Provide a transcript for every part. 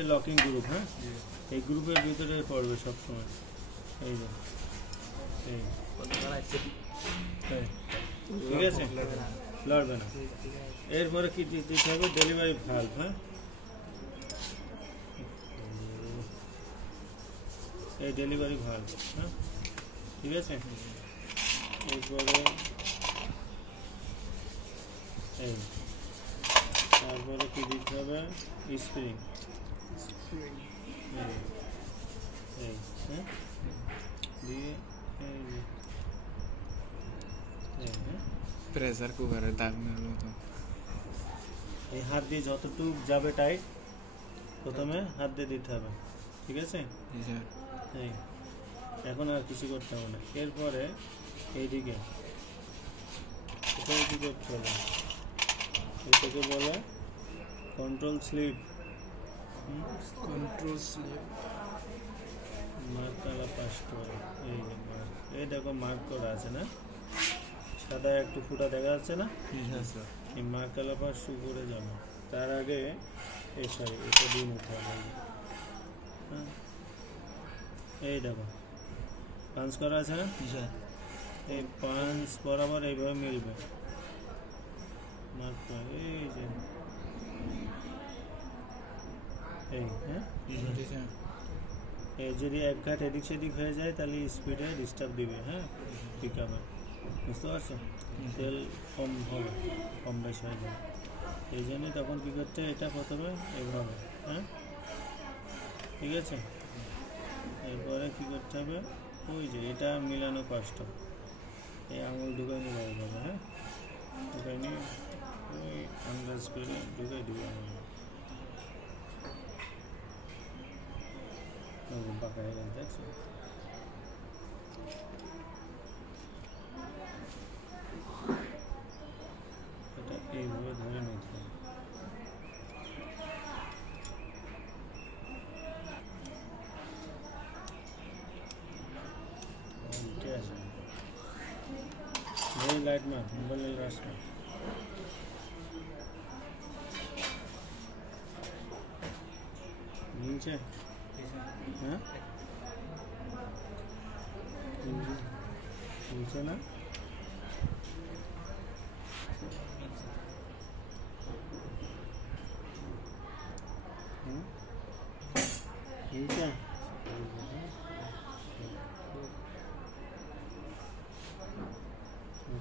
যে locking group, হ্যাঁ এই গ্রুপের ভিতরে পড়বে সবসময়। এই যে এই ঠিক আছে, লড়বে না। এরপরে কি দিতে হবে, ডেলিভারি ভালভ, হ্যাঁ এই ডেলিভারি ভালভ, হ্যাঁ ঠিক আছে। এরপরে এই তারপরে কি দিতে হবে, স্প্রিং, এই হ্যাঁ দিয়ে প্রেসার কুকারে দাগ মেরল তো এই হাত দিয়ে যতটুকু যাবে টাইট প্রথমে হাত দিয়ে দিতে হবে, ঠিক আছে। এই এখন আর কিছু করতে হবে না। এরপরে এইদিকে এটাকে কি করতে হবে, এটাকে বলে control slip, control slip mark কালা পাস করে। এই যে মার্ক, এই দেখো মার্ক করা আছে না, সাদা একটু ফুটা দেখা যাচ্ছে না, এই মার্ক কালা পাস উপরে যাবে। তার আগে এই সরি এটা দিয়ে নিতে হবে, হ্যাঁ এই দেখো পাঞ্চ করা আছে না, এই পাঞ্চ বরাবর এইভাবে মিলবে মার্ক করে। এই যে এই হ্যাঁ এই যদি এক ঘাট এদিক সেদিক হয়ে যায় তাহলে স্পিডে ডিস্টার্ব দিবে, হ্যাঁ পিক আপে, বুঝতে পারছো, তেল কম হবে, কম বেশি হয়ে যাবে। এই জন্য তখন কী করতে হবে, এটা প্রথমে এইভাবে, হ্যাঁ ঠিক আছে। এরপরে কী করতে হবে, ওই যে এটা মিলানো কষ্ট, এই আঙুল ঢুকাই নিয়ে যাবে, হ্যাঁ ঢুকাই নিয়ে ওই আন্দাজ করে ঢুকাই দিবে আঙুল, পাকা হয়ে গেছে, দেখছো। এটা এইভাবে ধরে নিতে হবে, উঠে আসে লাইট মার, মোবাইলের রাস্তা নিচে, হ্যাঁ নিচে না নিচে,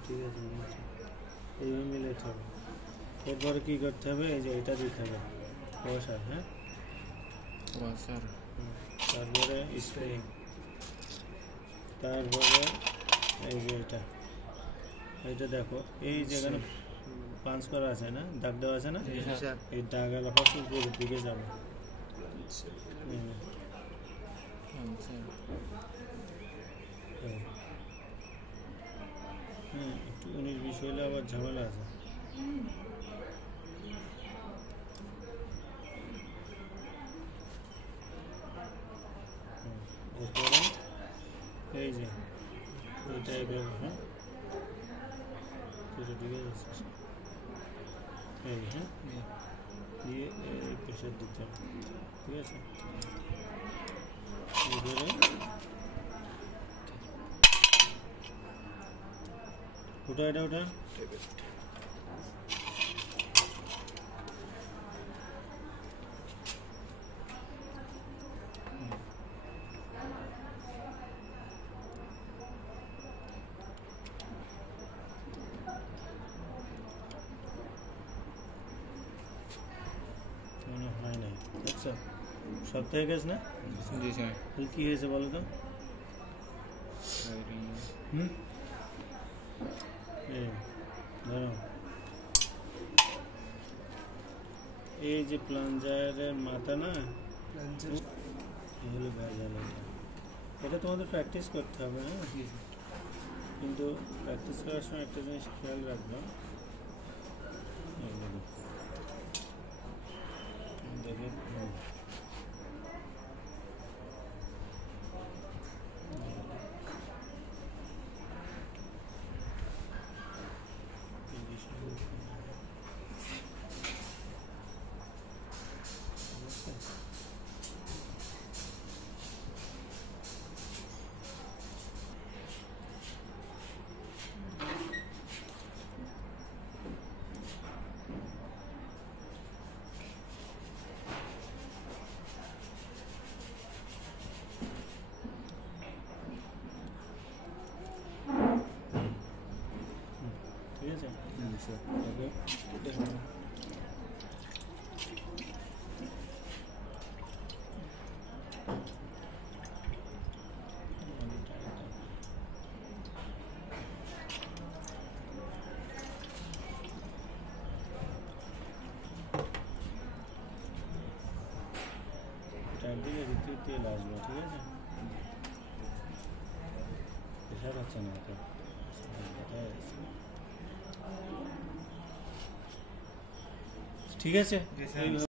ঠিক আছে নিচে এইভাবে মিলাতে হবে। এরপরে কী করতে হবে, এই যে এটা দিতে হবে ওয়াশার, হ্যাঁ ওয়াশার, তারপরে স্প্রিং, তারপরে এই যে এটা দেখো এই যেখানে পাঞ্চ করা আছে না, দাগ দেওয়া আছে না, এই দাগ এলাকা উপরের দিকে যাবে। হ্যাঁ একটু 19-20 হলে আবার ঝামেলা আছে। এরপরে এই যে এটা এইভাবে, হ্যাঁ সেটা ঢুকে যাচ্ছে, এই হ্যাঁ দিয়ে এই প্রেশার দিতে হবে, ঠিক আছে। এবারে ওটা এটা ওটা হয় নাই, দেখছো সব থেকে গেছে না। কি হয়েছে বলো তো, ধরো এই যে প্লাঞ্জারের মাথা না, এগুলো ভেজাল, এটা তোমাদের প্র্যাকটিস করতে হবে, হ্যাঁ কিন্তু প্র্যাকটিস করার সময় একটা জিনিস খেয়াল রাখবে, দেখে সাইড থেকে এদিক থেকে তেল আসবে, ঠিক আছে? প্রেশার হচ্ছে না তো, ঠিক আছে? জি স্যার। এইভাবে